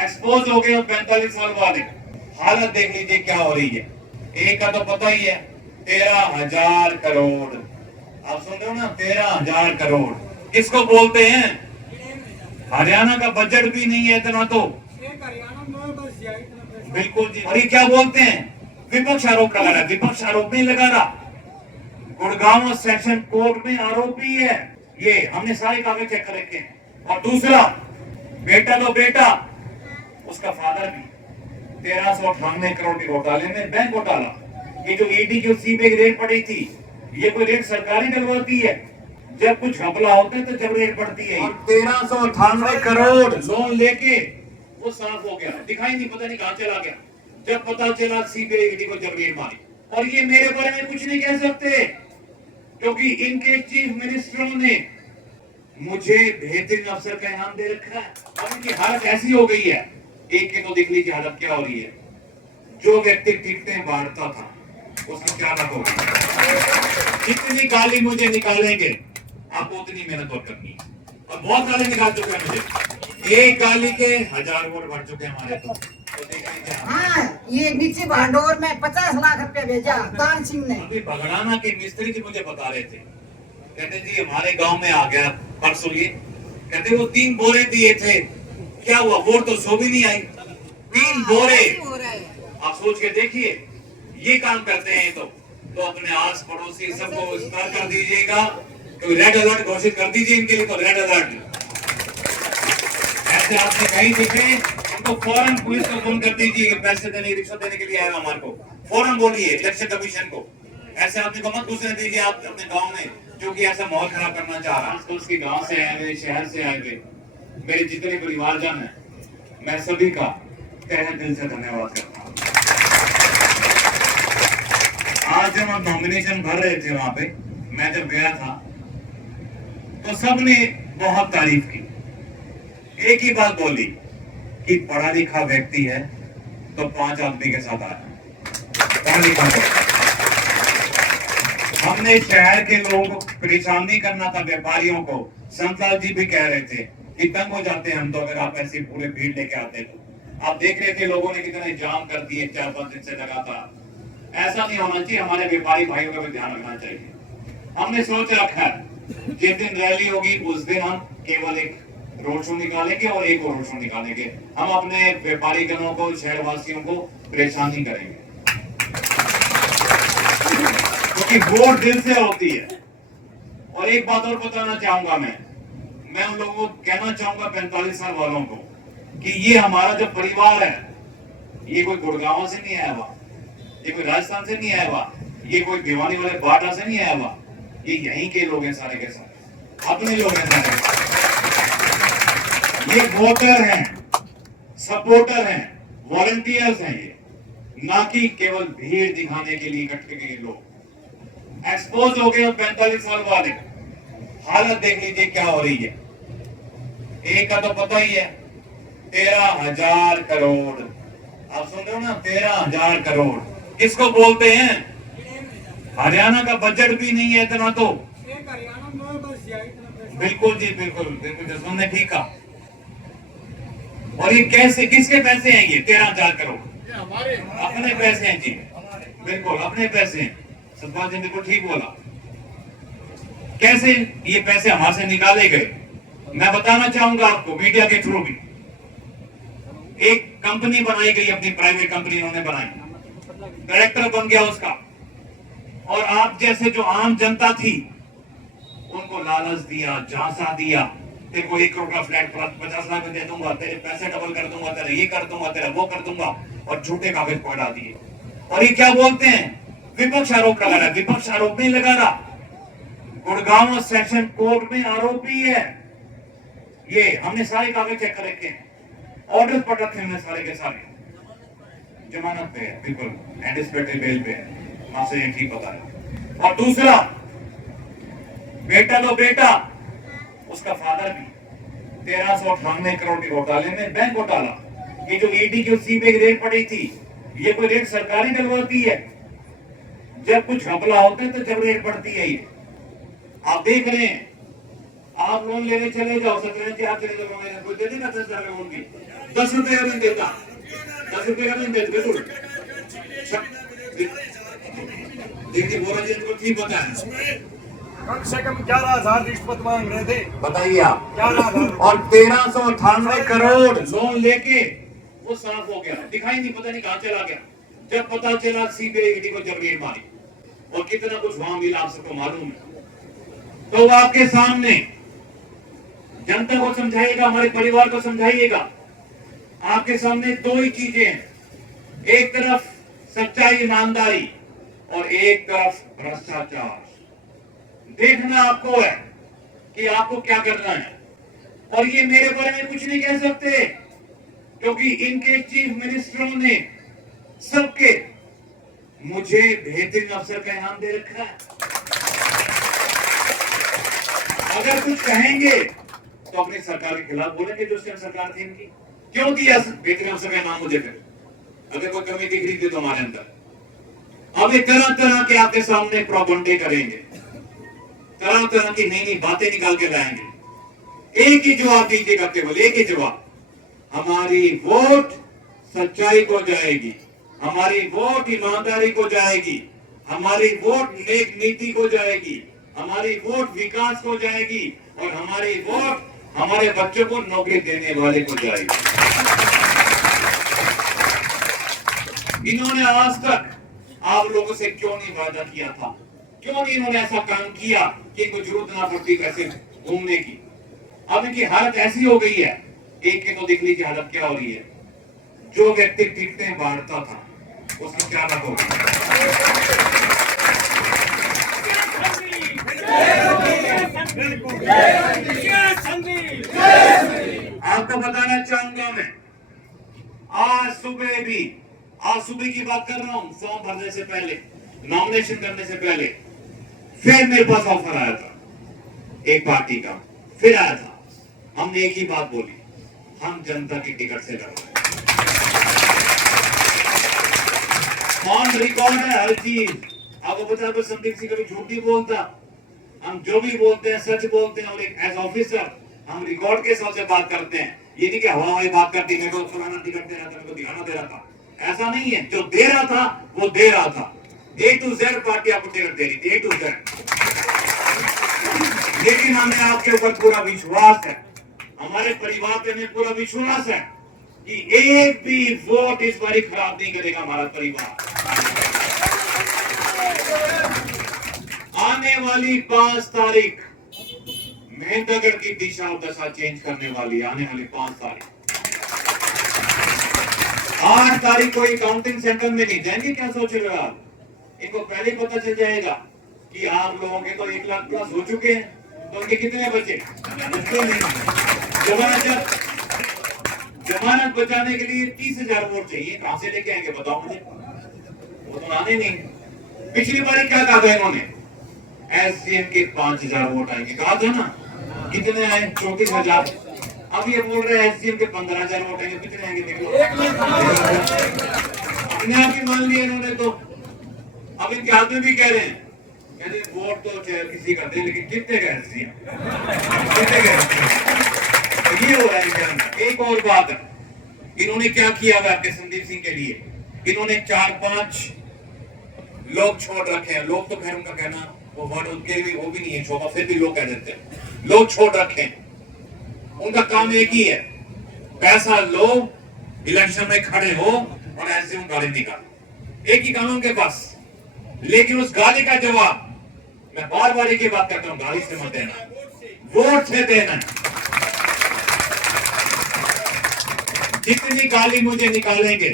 Expose हो गए 45 साल वाले। हालत देख लीजिए क्या हो रही है। एक का तो पता ही है, 13,000 करोड़। आप सुन रहे हो ना, 13,000 करोड़ किसको बोलते हैं? हरियाणा का बजट भी नहीं है इतना तो। बिल्कुल जी। और ये क्या बोलते हैं? विपक्ष आरोप लगा रहा है। विपक्ष आरोप नहीं लगा रहा, गुड़गांव सेशन कोर्ट में आरोपी है। ये हमने सारे कागज चेक कर रखे हैं। और दूसरा, बेटा तो बेटा, उसका फादर भी 1398 करोड़ के घोटाले में, बैंक घोटाला। ये जो ईडी की सीबीआई रेड पड़ी थी, ये कोई रेड सरकारी डलवाती है? जब कुछ घपला होता है तो जब रेड पड़ती है। 1398 करोड़ लोन लेके वो साफ हो गया, दिखाई नहीं, पता नहीं कहां चला गया। जब पता चला सीबीआई ईडी को जब रेड मारी। और ये मेरे बारे में कुछ नहीं कह सकते, क्योंकि इनके चीफ मिनिस्टरों ने मुझे बेहतरीन अफसर का इनाम दे रखा है। और इनकी हालत ऐसी हो गई है, एक के तो देख लीजिए हालत क्या हो रही है। जो व्यक्ति टिकटें बांटता था उसकी क्या हालत होगी। जितनी गाली मुझे निकालेंगे आपको उतनी मेहनत और करनी है। और बहुत गाली निकाल चुके हैं मुझे, एक गाली के 1000 वोट बढ़ चुके हैं हमारे तो देख लीजिए। हाँ, ये नीचे भांडोर में 50 लाख रुपया भेजा दान सिंह ने। अभी बगड़ाना के मिस्त्री जी मुझे बता रहे थे, कहते जी हमारे गांव में आ गया परसों, ये कहते वो 3 बोरे दिए थे, क्या हुआ? वोट तो सो भी नहीं आई। 3 बोरे। आप सोच के देखिए, ये काम करते हैं तो अपने आस पड़ोसी सबको सतर्क कर दीजिएगा, तो रेड अलर्ट घोषित कर दीजिए इनके लिए, तो रेड अलर्ट। ऐसे आपने कहीं दिखे उनको फौरन पुलिस को फोन कर दीजिए, पैसे देने रिश्वत देने के लिए आया हमारे को, फौरन बोलिए इलेक्शन कमीशन को। ऐसे आदमी को मत घुसने दीजिए आप अपने गांव में, जो कि ऐसा माहौल खराब करना चाह रहा है। तो उसके गांव से आए हुए, शहर से आए हुए मेरे जितने परिवारजन हैं, मैं सभी का तहे दिल से धन्यवाद करता हूँ। आज जब हम नॉमिनेशन भर रहे थे वहां पे, मैं जब गया था तो सबने बहुत तारीफ की। एक ही बात बोली कि पढ़ा लिखा व्यक्ति है तो 5 आदमी के साथ आया, पढ़ा लिखा। हमने शहर के लोगों को परेशान नहीं करना था, व्यापारियों को। संतलाल जी भी कह रहे थे कि तंग हो जाते हैं हम तो अगर आप ऐसी पूरे भीड़ लेके आते तो। आप देख रहे थे लोगों ने कितने जाम कर दिए 4-5 दिन से लगातार। ऐसा नहीं होना चाहिए, हमारे व्यापारी भाइयों का भी ध्यान रखना चाहिए। हमने सोच रखा है जिस दिन रैली होगी उस दिन हम केवल एक रोड शो निकालेंगे और एक और रोड शो निकालेंगे। हम अपने व्यापारी गणों को, शहर वासियों को परेशान नहीं करेंगे, क्योंकि वोट दिल से होती है। और एक बात और बताना चाहूंगा, मैं उन लोगों को कहना चाहूंगा 45 साल वालों को कि ये हमारा जो परिवार है, ये कोई गुड़गांव से नहीं आया हुआ, ये कोई राजस्थान से नहीं आया हुआ, ये कोई भिवानी वाले बाटा से नहीं आया हुआ। ये यहीं के लोग हैं, सारे के सारे अपने लोग हैं सारे। ये वोटर हैं, सपोर्टर हैं, वॉलंटियर्स हैं, ये ना कि केवल भीड़ दिखाने के लिए इकट्ठे गए लोग। एक्सपोज हो गए 45 साल वाले। हालत देख लीजिए क्या हो रही है। एक का तो पता ही है, 13,000 करोड़। आप सुन रहे हो ना, 13,000 करोड़ किसको बोलते हैं? हरियाणा का बजट भी नहीं है इतना तो। बिल्कुल जी, बिल्कुल बिल्कुल, तुमने ठीक कहा। और ये कैसे, किसके पैसे हैं ये 13,000 करोड़? अपने पैसे हैं जी, बिल्कुल अपने पैसे हैं। सतपाल जी बिल्कुल ठीक बोला। कैसे ये पैसे हमारे से निकाले गए, मैं बताना चाहूंगा आपको मीडिया के थ्रू भी। एक कंपनी बनाई गई, अपनी प्राइवेट कंपनी उन्होंने बनाई, डायरेक्टर बन गया उसका। और आप जैसे जो आम जनता थी उनको लालच दिया, झांसा दिया, तेरे को 1 करोड़ का फ्लैट 50 लाख में दे दूंगा, तेरे पैसे डबल कर दूंगा, तेरा ये कर दूंगा, तेरा वो कर दूंगा, और झूठे कागज पकड़ा दिए। और ये क्या बोलते हैं? विपक्ष आरोप लगा रहा है। विपक्ष आरोप नहीं लगा रहा, गुड़गांव सेशन कोर्ट में आरोपी है। ये हमने सारे कागज चेक कर रखे हैं, ऑर्डर पढ़ रखे हैं सारे के सारे, जमानत पे है, बिल्कुल एंटिसिपेटरी बेल पे है। आपसे ये ठीक पता है। और दूसरा, बेटा तो बेटा, उसका फादर भी 1398 करोड़ के घोटाले में, बैंक घोटाला। ये जो ईडी की सीबीआई रेड पड़ी थी, ये कोई रेड सरकारी डलवाती है? जब कुछ घपला होता है तो जब रेड पड़ती है। ये आप देख रहे हैं, आप लोन लेने चले जाओ, 17 आप चले जाओ, कोई दे देगा 10,000 लोन की? ₹10 का नहीं देता, ₹10 का नहीं देता, बिल्कुल। देखिए बोरा जी इनको ठीक पता है। कम से कम 11,000 रिश्वत मांग रहे थे। बताइए आप। 11,000 और 1398 करोड़ लोन लेके वो साफ हो गया, दिखाई नहीं, पता नहीं कहां चला गया। जब पता चला सीबीआई ईडी को जब रेड मारी और कितना कुछ वहां मिला आप सबको मालूम है। तो आपके सामने जनता को समझाइएगा, हमारे परिवार को समझाइएगा। आपके सामने दो ही चीजें हैं, एक तरफ सच्चाई ईमानदारी और एक तरफ भ्रष्टाचार। देखना आपको है कि आपको क्या करना है। और ये मेरे बारे में कुछ नहीं कह सकते क्योंकि इनके चीफ मिनिस्टरों ने सबके मुझे बेहतरीन अफसर का इनाम दे रखा है। अगर कुछ कहेंगे तो अपनी सरकार के खिलाफ बोलेंगे जो उसके सरकार थी इनकी। क्यों दिया बेहतरीन अफसर का इनाम मुझे? फिर अगर कोई कमी दिख रही थी तो हमारे अंदर अब ये तरह तरह के आपके सामने प्रोपेगेंडे करेंगे, तरह तरह की नई नई बातें निकाल के लाएंगे। एक ही जवाब दीजिएगा, केवल एक ही जवाब, हमारी वोट सच्चाई को जाएगी, हमारी वोट ईमानदारी को जाएगी, हमारी वोट नेक नीति को जाएगी, हमारी वोट विकास को जाएगी और हमारी वोट हमारे बच्चों को नौकरी देने वाले को जाएगी। इन्होंने आज तक आप लोगों से क्यों नहीं वादा किया था? क्यों नहीं इन्होंने ऐसा काम किया कि इनको जरूरत ना पड़ती पैसे घूमने की? अब इनकी हालत ऐसी हो गई है, एक के तो देख लीजिए हालत क्या हो रही है। जो व्यक्ति टिकटें बांटता था उसकी क्या हालत होगी? आपको बताना चाहूंगा मैं, आज सुबह की बात कर रहा हूं, फॉर्म भरने से पहले, नॉमिनेशन करने से पहले फिर मेरे पास ऑफर आया था एक पार्टी का, फिर आया था। हमने एक ही बात बोली, हम जनता की टिकट से लड़ रहे हैं। ऑन रिकॉर्ड है हर चीज। आपको पता है संदीप सिंह कभी झूठ नहीं बोलता, हम जो भी बोलते हैं सच बोलते हैं। और एक एज ऑफिसर हम रिकॉर्ड के हिसाब से बात करते हैं। ये नहीं कि हवा हवाई बात करती मेरे को फलाना टिकट दे रहा था, मेरे को दिखाना दे रहा था, ऐसा नहीं है। जो दे रहा था वो दे रहा था। A to Z पार्टी आपको टिकट दे रही थी, A to Z। लेकिन हमें आपके ऊपर पूरा विश्वास है, हमारे परिवार पे हमें पूरा विश्वास है कि एक भी वोट इस बारी खराब नहीं करेगा हमारा परिवार। आने वाली 5 तारीख मेहंदगढ़ की दिशा और दशा चेंज करने वाली, आने वाली 5 तारीख। 8 तारीख को काउंटिंग सेंटर में नहीं जाएंगे, क्या सोच रहे हो आप? इनको पहले पता चल जाएगा कि आप लोगों के तो 1 लाख प्लस हो चुके हैं, तो उनके कितने बचे? जमानत बचाने के लिए 30,000 वोट चाहिए, कहां से लेके आएंगे बताओ मुझे? वो तो आने नहीं। पिछली बार क्या कहा था इन्होंने? एसडीएम के 5,000 वोट आएंगे, कहा था ना? कितने आए? 34,000। अब ये बोल रहे हैं एसडीएम के 15,000 वोट आएंगे, कितने आएंगे देख लो। अपने आप ही मान लिया इन्होंने। तो अब इनके हाथ में भी कह रहे हैं, कहते वोट तो चाहे किसी का दे, लेकिन कितने का एसडीएम, कितने का? ये हो रहा है इनके अंदर। एक और बात है, इन्होंने क्या किया हुआ आपके संदीप सिंह के लिए? इन्होंने 4-5 लोग छोड़ रखे हैं। लोग तो खैर उनका कहना वो वर्ड उनके भी वो भी नहीं है छोटा, फिर भी लोग कह देते हैं लोग छोड़ रखे हैं। उनका काम एक ही है, पैसा लो, इलेक्शन में खड़े हो और ऐसे उन गाली निकालो। एक ही काम उनके पास। लेकिन उस गाली का जवाब मैं बार बार एक ही बात करता हूं, गाली से मत देना, वोट से देना। जितनी गाली मुझे निकालेंगे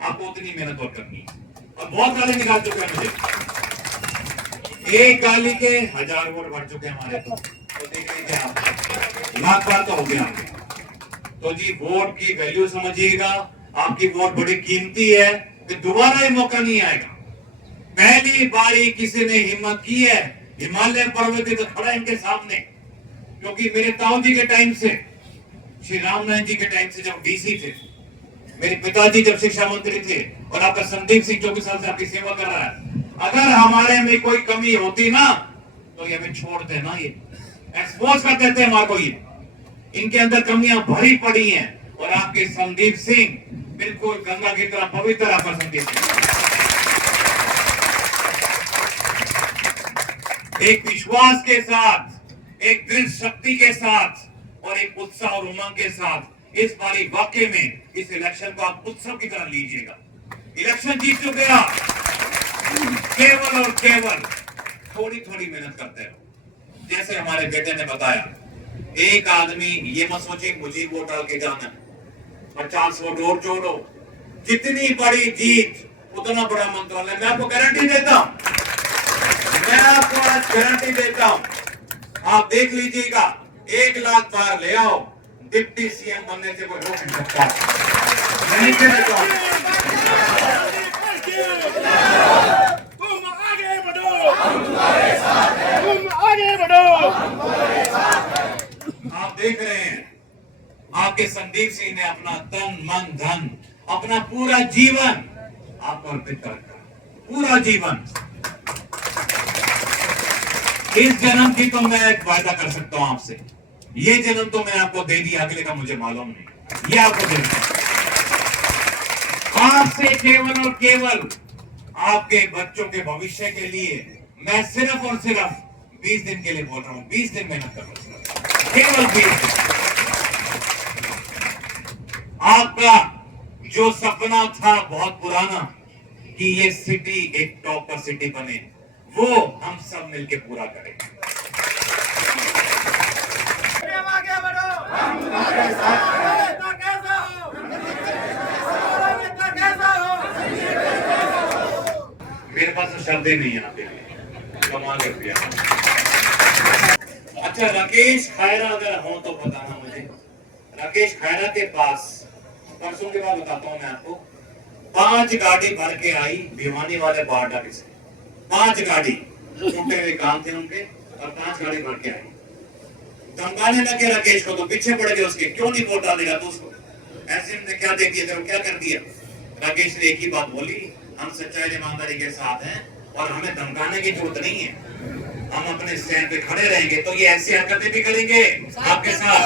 आपको उतनी मेहनत और करनी है। और बहुत गाली निकाल चुके हैं मुझे, एक गाली के 1000 वोट बढ़ चुके हैं हमारे। तो देख लीजिए आप, लाख बार तो हो गया। तो जी वोट की वैल्यू समझिएगा, आपकी वोट बड़ी कीमती है, कि दोबारा ये मौका नहीं आएगा। पहली बारी किसी ने हिम्मत की है, हिमालय पर्वत तो खड़ा इनके सामने। क्योंकि मेरे ताऊ जी के टाइम से, श्री रामनाथ जी के टाइम से जब डीसी थे, मेरे पिताजी जब शिक्षा मंत्री थे, और आपका संदीप सिंह 24 साल से आपकी सेवा कर रहा है। अगर हमारे में कोई कमी होती ना तो ये हमें छोड़ देना, ये एक्सपोज कर देते हैं हमारे को। ये इनके अंदर कमियां भरी पड़ी हैं और आपके संदीप सिंह बिल्कुल गंगा की तरह पवित्र आपका संदीप सिंह। एक विश्वास के साथ, एक दृढ़ शक्ति के साथ और एक उत्साह और उमंग के साथ इस बारी वाकई में इस इलेक्शन को आप उत्सव की तरह लीजिएगा। इलेक्शन जीत चुके आप, केवल और केवल थोड़ी थोड़ी मेहनत करते रहो। जैसे हमारे बेटे ने बताया, एक आदमी ये मत सोचे मुझे वोट डाल के जाना, 50 वोट और जोड़ो, जितनी बड़ी जीत उतना बड़ा मंत्रालय। मैं आपको गारंटी देता हूं, मैं आपको आज गारंटी देता हूं, आप देख लीजिएगा 1 लाख बार ले आओ, डिप्टी सीएम बनने से कोई रोक नहीं सकता। नहीं कहता हूं, तुम आगे बढ़ो, हम तुम्हारे साथ हैं, तुम आगे बढ़ो। आप देख रहे हैं आपके संदीप सिंह ने अपना तन मन धन अपना पूरा जीवन आपको अर्पित कर रखा, पूरा जीवन। इस जन्म की तो मैं एक वायदा कर सकता हूं आपसे, ये जन्म तो मैं आपको दे दिया, अगले का मुझे मालूम नहीं, ये आपको दे दिया। आपसे केवल और केवल आपके बच्चों के भविष्य के लिए मैं सिर्फ और सिर्फ 20 दिन के लिए बोल रहा हूं, 20 दिन मेहनत कर रहा हूं, केवल 20 दिन। आपका जो सपना था बहुत पुराना कि ये सिटी एक टॉपर सिटी बने, वो हम सब मिलके पूरा करेंगे। आगे बढ़ो, हम तुम्हारे साथ हैं। नेता कैसा हो, नेता कैसा हो। मेरे पास तो शब्द ही नहीं है आपके लिए, कमाल कर दिया। अच्छा, राकेश खैरा अगर हो तो बताना मुझे। राकेश खैरा के पास परसों के बाद बताता हूं मैं आपको, 5 गाड़ी भर के आई भिवानी वाले बारडा से, 5 गाड़ी, टूटे हुए काम थे उनके और 5 गाड़ी भर के आई। धमकाने लगे राकेश को, तो पीछे पड़ गए उसके, क्यों नहीं वोट डालेगा तू उसको, ऐसे ने क्या दे दिया, क्या कर दिया। राकेश ने एक ही बात बोली, हम सच्चाई ईमानदारी के साथ हैं और हमें धमकाने की जरूरत नहीं है, हम अपने स्टैंड पे खड़े रहेंगे, तो ये ऐसी हरकतें भी करेंगे आपके साथ,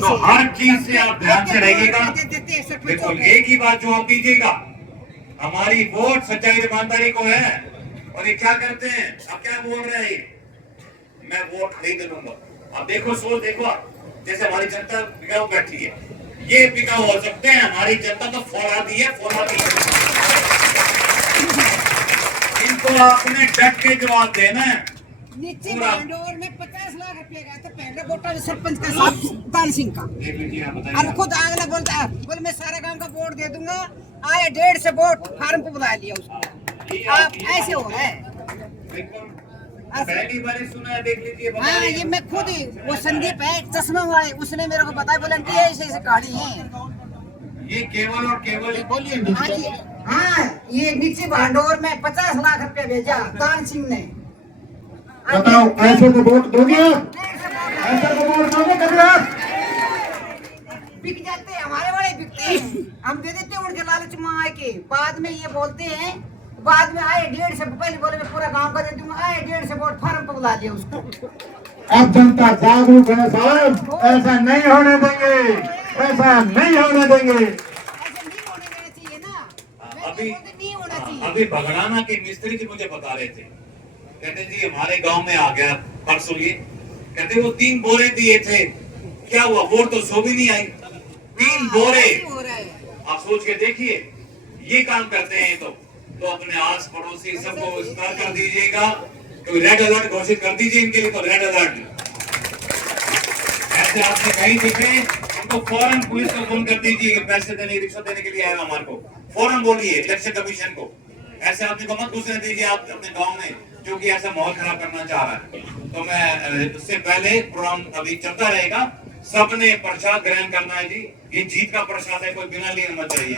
तो हर चीज से आप ध्यान से रहिएगा। बिल्कुल एक ही बात जो आप दीजिएगा, हमारी वोट सच्चाई ईमानदारी को है। और ये क्या करते हैं, अब क्या बोल रहे हैं, मैं वोट खरीद लूंगा। अब देखो, सोच देखो, जैसे हमारी जनता बिकाऊ बैठी है, ये बिकाऊ हो सकते हैं, हमारी जनता तो फौलादी है, फौलादी है। इनको आपने डट के जवाब देना है। नीचे बांडोर में 50 लाख रुपए गए थे, पहले वोटा सरपंच का सुल्तान सिंह का, और खुद अगला बोलता है, बोले मैं सारा गांव का वोट दे दूंगा, आए 1.5 से वोट फार्म पे बुला लिया उसको। आप ऐसे हो रहा है, पहली बार सुना है, देख लीजिए। हाँ, ये मैं खुद ही, वो संदीप है चश्मा वाले, उसने मेरे को बताया, बोले कि ऐसे ऐसे गाड़ी है। ये केवल और केवल बोलिए। हाँ, ये नीचे बांडोर में 50 लाख रुपए भेजा दान सिंह ने। बताओ, ऐसे को वोट दोगे, ऐसे को वोट दोगे कभी आप? बिक जाते हैं, हमारे वाले बिकते हैं, हम दे देते हैं उनके लालच में आके, बाद में ये बोलते हैं, बाद में आए 1.5 से, पहले बोले मैं पूरा गांव का दे दूंगा, आए 1.5 से वोट फार्म पे बुला लिया उसको। अब जनता जागरूक है साहब, ऐसा नहीं होने देंगे, ऐसा नहीं होने देंगे। ऐसे नहीं होने देना चाहिए ना, अभी नहीं होना चाहिए। अभी बगड़ाना के मिस्त्री जी मुझे बता रहे थे, कहते जी हमारे गांव में आ गया परसों, ये कहते वो 3 बोरे दिए थे, क्या हुआ, वोट तो सो भी नहीं आई, 3 बोरे। आप सोच के देखिए, ये काम करते हैं तो अपने आस पड़ोसी सबको सतर्क कर दीजिएगा, तो रेड अलर्ट घोषित कर दीजिए इनके लिए, तो रेड अलर्ट। ऐसे आपने कहीं दिखे, उनको फौरन पुलिस को फोन कर दीजिए कि पैसे देने, रिश्वत देने के लिए आया हमारे को, फौरन बोलिए इलेक्शन कमीशन को। ऐसे आदमी को मत घुसने दीजिए आप अपने गांव में, जो कि ऐसा माहौल खराब करना चाह रहा है। तो मैं उससे पहले प्रोग्राम अभी चलता रहेगा, सबने प्रसाद ग्रहण करना है जी, ये जीत का प्रसाद है, कोई बिना लिए मत जाइए।